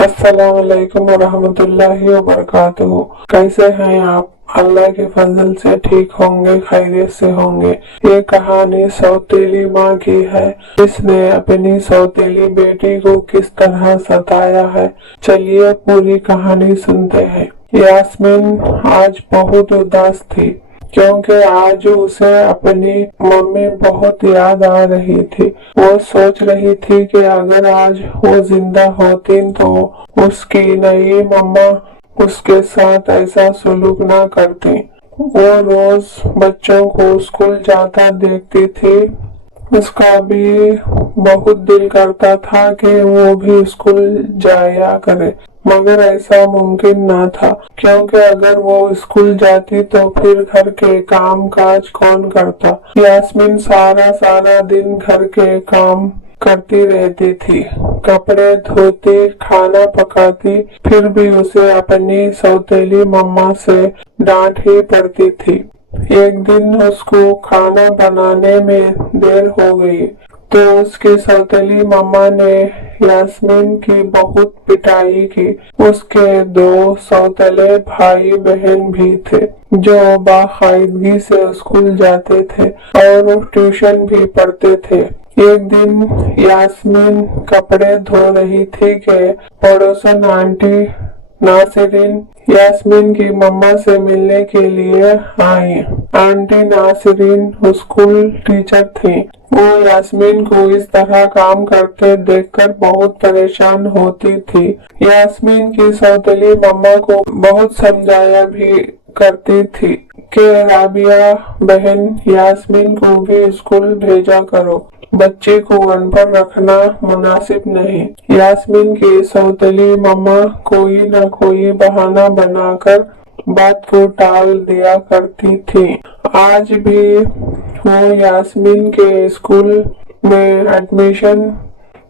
अस्सलाम वालेकुम वरहमतुल्लाहि वबरकातुहू। कैसे हैं आप? अल्लाह के फजल से ठीक होंगे, खैरियत से होंगे। ये कहानी सौतेली माँ की है, जिसने अपनी सौतेली बेटी को किस तरह सताया है। चलिए पूरी कहानी सुनते हैं। यास्मीन आज बहुत उदास थी, क्योंकि आज उसे अपनी मम्मी बहुत याद आ रही थी। वो सोच रही थी कि अगर आज वो जिंदा होती तो उसकी नई मम्मा उसके साथ ऐसा सलूक ना करती। वो रोज बच्चों को स्कूल जाता देखती थी। उसका भी बहुत दिल करता था कि वो भी स्कूल जाया करे, मगर ऐसा मुमकिन ना था, क्योंकि अगर वो स्कूल जाती तो फिर घर के काम काज कौन करता। यास्मीन सारा दिन घर के काम करती रहती थी, कपड़े धोती, खाना पकाती, फिर भी उसे अपनी सौतेली मम्मा से डांट ही पड़ती थी। एक दिन उसको खाना बनाने में देर हो गई तो उसकी सौतेली मम्मा ने यास्मीन की बहुत पिटाई की। उसके दो सौतेले भाई बहन भी थे, जो बाकायदगी से स्कूल जाते थे और ट्यूशन भी पढ़ते थे। एक दिन यास्मीन कपड़े धो रही थी कि पड़ोसन आंटी नासिरीन यास्मीन की मम्मा से मिलने के लिए आई। आंटी नासिरीन स्कूल टीचर थी। वो यास्मीन को इस तरह काम करते देखकर बहुत परेशान होती थी। यास्मीन की सौतेली मम्मा को बहुत समझाया भी करती थी कि राबिया बहन, यास्मीन को भी स्कूल भेजा करो, बच्चे को अनपढ़ रखना मुनासिब नहीं। यास्मीन की सौतेली मम्मा कोई न कोई बहाना बनाकर बात को टाल दिया करती थी। आज भी वो यास्मीन के स्कूल में एडमिशन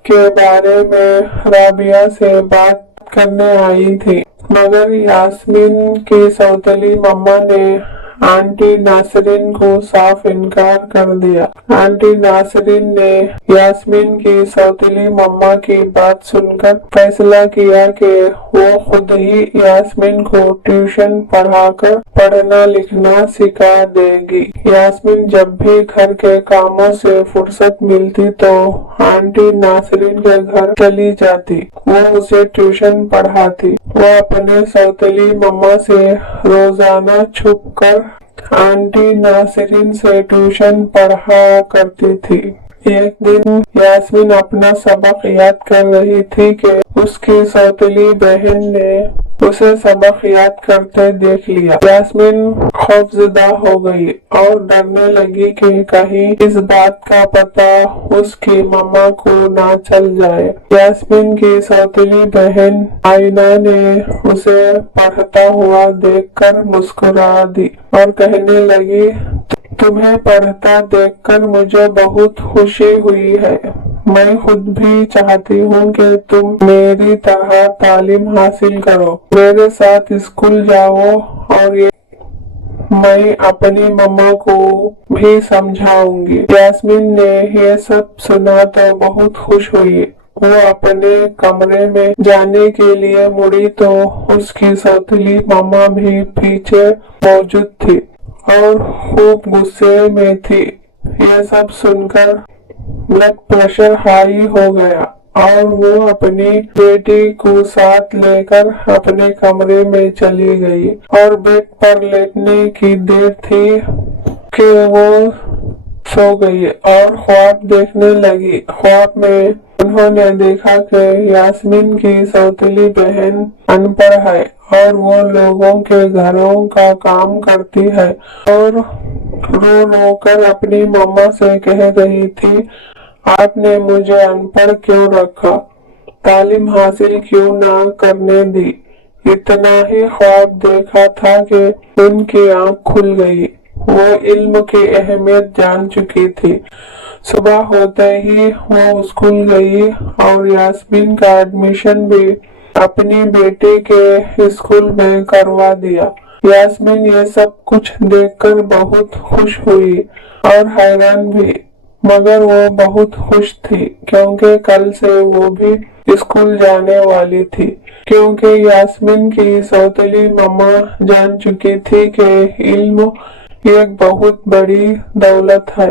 के बारे में राबिया से बात करने आई थी, मगर यास्मीन की सौतेली मम्मा ने आंटी नासरीन को साफ इनकार कर दिया। आंटी नासरीन ने यास्मीन की सौतेली मम्मा की बात सुनकर फैसला किया कि वो खुद ही यास्मीन को ट्यूशन पढ़ाकर पढ़ना लिखना सिखा देगी। यास्मीन जब भी घर के कामों से फुर्सत मिलती तो आंटी नासरीन के घर चली जाती। वो उसे ट्यूशन पढ़ाती। वो अपने सौतेली मम्मा से रोजाना छुपकर आंटी नासरीन से ट्यूशन पढ़ा करती थी। एक दिन यास्मीन अपना सबक याद कर रही थी कि उसकी सौतेली बहन ने उसे सबक याद करते देख लिया। यास्मीन खौफजदा हो गई और डरने लगी कि कहीं इस बात का पता उसकी मम्मा को ना चल जाए। यास्मीन की सौतेली बहन आईना ने उसे पढ़ता हुआ देखकर मुस्कुरा दी और कहने लगी, तुम्हें पढ़ता देखकर मुझे बहुत खुशी हुई है। मैं खुद भी चाहती हूँ कि तुम मेरी तरह तालीम हासिल करो, मेरे साथ स्कूल जाओ और ये मैं अपनी मम्मा को भी समझाऊंगी। यास्मीन ने ये सब सुना तो बहुत खुश हुई। वो अपने कमरे में जाने के लिए मुड़ी तो उसकी सौतेली मम्मा भी पीछे मौजूद थी और खूब गुस्से में थी। ये सब सुनकर ब्लड प्रेशर हाई हो गया और वो अपनी बेटी को साथ लेकर अपने कमरे में चली गई और बेड पर लेटने की देर थी कि वो सो गई और ख्वाब देखने लगी। ख्वाब में उन्होंने देखा कि यास्मीन की सौतेली बहन अनपढ़ है और वो लोगों के घरों का काम करती है और रो रो कर अपनी मम्मा से कह रही थी, आपने मुझे अनपढ़ क्यों रखा, तालीम हासिल क्यों ना करने दी। इतना ही ख्वाब देखा था कि उनकी आंख खुल गई। वो इल्म की अहमियत जान चुकी थी। सुबह होते ही वो स्कूल गई और यास्मीन का एडमिशन भी अपनी बेटी के स्कूल में करवा दिया। यास्मीन ये सब कुछ देखकर बहुत खुश हुई और हैरान भी। मगर वो बहुत खुश थी क्योंकि कल से वो भी स्कूल जाने वाली थी, क्योंकि यास्मीन की सौतेली मम्मा जान चुकी थी कि इल्म एक बहुत बड़ी दौलत है।